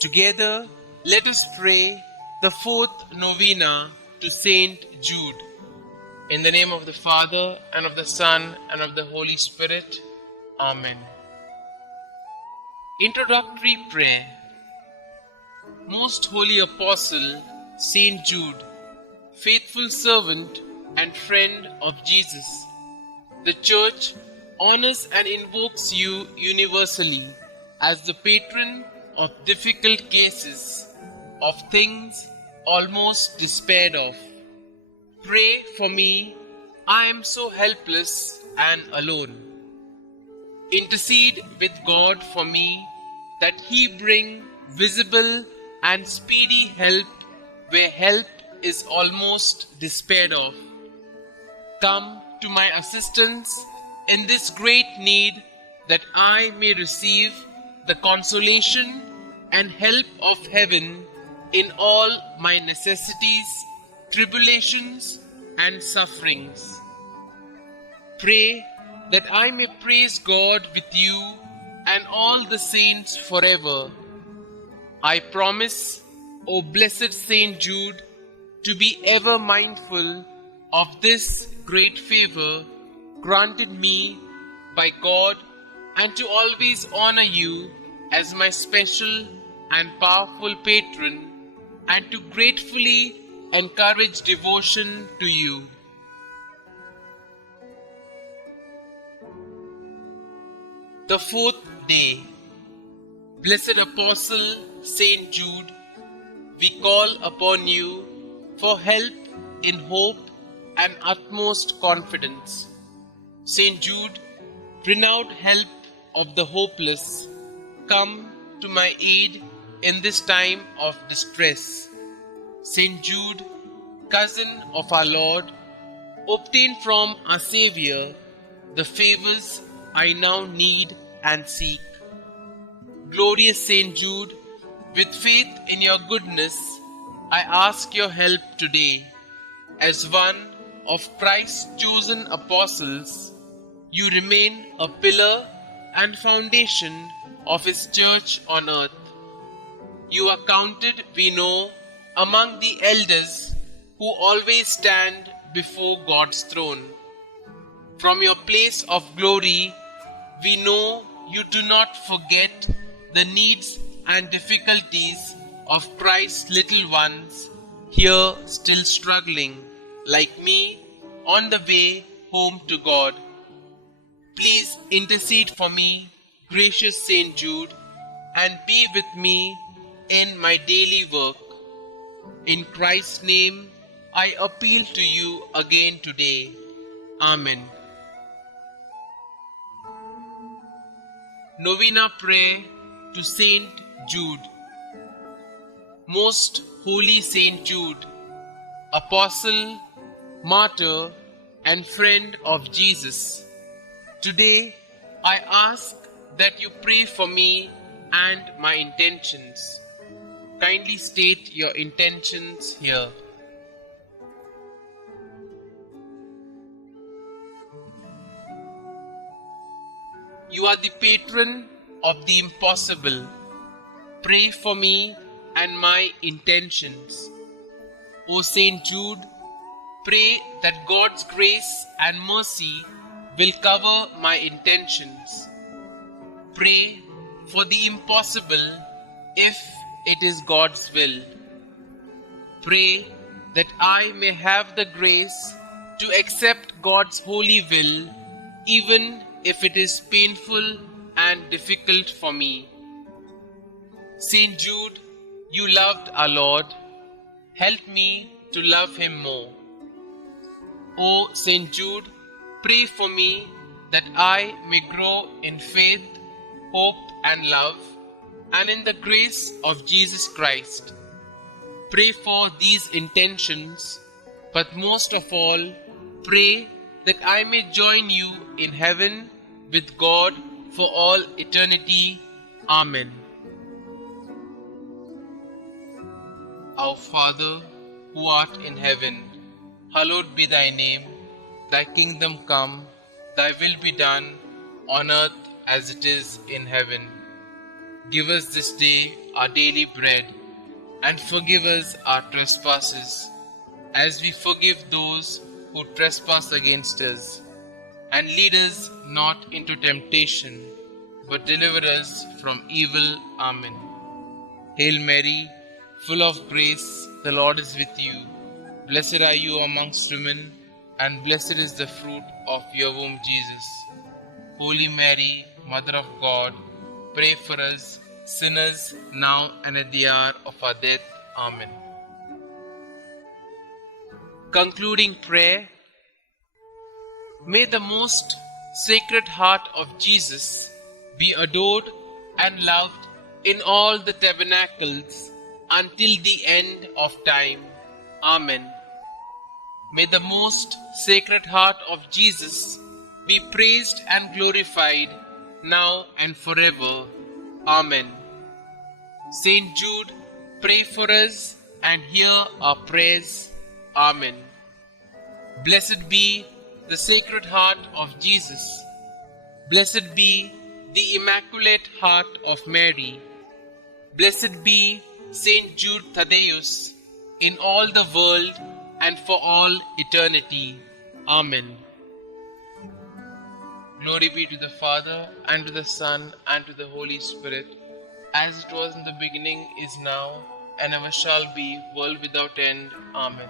Together, let us pray the fourth novena to St Jude. In the name of the Father, and of the Son, and of the Holy Spirit. Amen. Introductory Prayer. Most Holy Apostle, St Jude, faithful servant and friend of Jesus, the Church honors and invokes you universally as the patron of difficult cases, of things almost despaired of. Pray for me, I am so helpless and alone. Intercede with God for me, that He bring visible and speedy help where help is almost despaired of. Come to my assistance in this great need, that I may receive the consolation and help of heaven in all my necessities, tribulations, and sufferings. Pray that I may praise God with you and all the saints forever. I promise, O blessed St Jude, to be ever mindful of this great favor granted me by God, and to always honor you as my special and powerful patron, and to gratefully encourage devotion to you. The fourth day. Blessed Apostle St Jude, we call upon you for help in hope and utmost confidence. St Jude, renowned help of the hopeless, come to my aid in this time of distress. St Jude, cousin of our Lord, obtain from our Xavier the favors I now need and seek. Glorious St Jude, with faith in your goodness, I ask your help today. As one of Christ's chosen apostles, you remain a pillar and foundation of His church on earth. You are counted, we know, among the elders who always stand before God's throne. From your place of glory, we know you do not forget the needs and difficulties of Christ's little ones here still struggling, like me, on the way home to God. Please intercede for me, gracious St Jude, and be with me in my daily work. In Christ's name, I appeal to you again today. Amen. Novena Prayer to St Jude. Most Holy St Jude, Apostle, Martyr, and friend of Jesus, today I ask that you pray for me and my intentions. Kindly state your intentions here. You are the patron of the impossible. Pray for me and my intentions. O St Jude, pray that God's grace and mercy will cover my intentions. Pray for the impossible if it is God's will. Pray that I may have the grace to accept God's holy will, even if it is painful and difficult for me. St Jude, you loved our Lord. Help me to love Him more. O St Jude, pray for me that I may grow in faith, hope, and love, and in the grace of Jesus Christ. Pray for these intentions, but most of all, pray that I may join you in heaven with God for all eternity. Amen. Our Father, who art in heaven, hallowed be thy name. Thy kingdom come, thy will be done, on earth as it is in heaven. Give us this day our daily bread, and forgive us our trespasses, as we forgive those who trespass against us. And lead us not into temptation, but deliver us from evil. Amen. Hail Mary, full of grace, the Lord is with you. Blessed are you amongst women, and blessed is the fruit of your womb, Jesus. Holy Mary, Mother of God, pray for us sinners now and at the hour of our death. Amen. Concluding prayer. May the most sacred heart of Jesus be adored and loved in all the tabernacles until the end of time. Amen. May the most sacred heart of Jesus be praised and glorified now and forever. Amen. St Jude, pray for us and hear our prayers. Amen. Blessed be the Sacred Heart of Jesus. Blessed be the Immaculate Heart of Mary. Blessed be St Jude Thaddeus in all the world and for all eternity. Amen. Glory be to the Father, and to the Son, and to the Holy Spirit, as it was in the beginning, is now, and ever shall be, world without end. Amen.